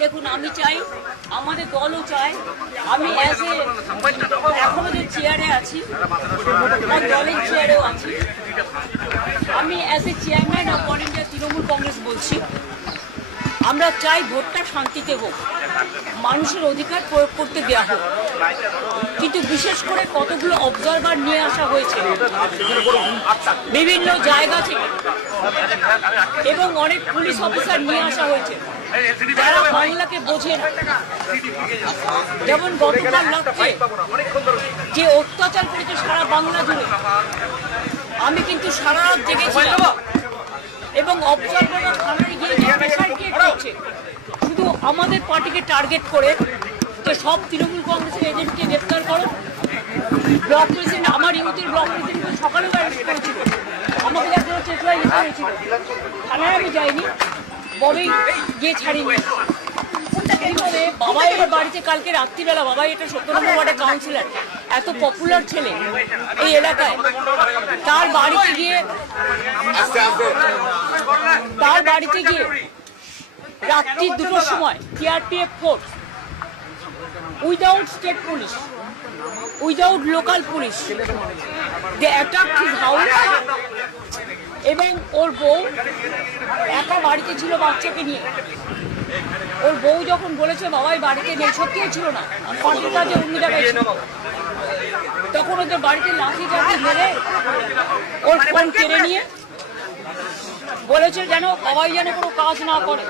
দেখুন, আমি চাই, আমাদের দলও চায়, আমি এখনো যে চেয়ারে আছি, আমার দলের চেয়ারেও আছি, আমি chairman of all India Trinamool Congress বলছি, আমরা চাই ভোটটা শান্তিতে হোক, মানুষের অধিকার প্রয়োগ করতে দেওয়া হোক। কিন্তু বিশেষ করে কতগুলো অবজারভার নিয়ে আসা হয়েছে বিভিন্ন জায়গা থেকে এবং অনেক পুলিশ অফিসার নিয়ে আসা হয়েছে যারা বাংলাকে বোঝে না। যেমন গতকাল রাত্রে যে অত্যাচার করেছে সারা বাংলা জুড়ে, আমি কিন্তু সারা রাত জেগেছিলাম এবং অবজারভাররা থানায় গিয়ে যে প্রেশার ক্রিয়েট করছে শুধু আমাদের পার্টিকে টার্গেট করে, যে সব তৃণমূল কংগ্রেসের এজেন্টকে গ্রেপ্তার করো। ব্লক প্রেসিডেন্ট, আমার ইউথের ব্লক প্রেসিডেন্টকে সকালেও অ্যারেস্ট করেছিল, আমাকে যাতে চেতলায় যেতে হয়েছিল, থানায় আমি যাইনি, ববেই গিয়ে ছাড়িনি। এইভাবে বাবাইয়ের বাড়িতে কালকে রাত্রিবেলা, বাবাই এটা 17 নম্বর ওয়ার্ডের কাউন্সিলর, এত পপুলার ছেলে এই এলাকায়, তার বাড়িতে গিয়ে রাত্রি 2টোর সময় CRPF force, without state police, without local police, they attacked his house. এবং ওর বউ একা বাড়িতে ছিল বাচ্চাকে নিয়ে। ওর বউ যখন বলেছে বাবাই বাড়িতে নেই, সত্যিও ছিল না, পার্টির কাজে অন্য জায়গায় ছিল, তখন ওদের বাড়িতে লাঠি চাঠি মেরে ওর ফোন কেড়ে নিয়ে বলেছে যেন বাবাই যেন কোনো কাজ না করে।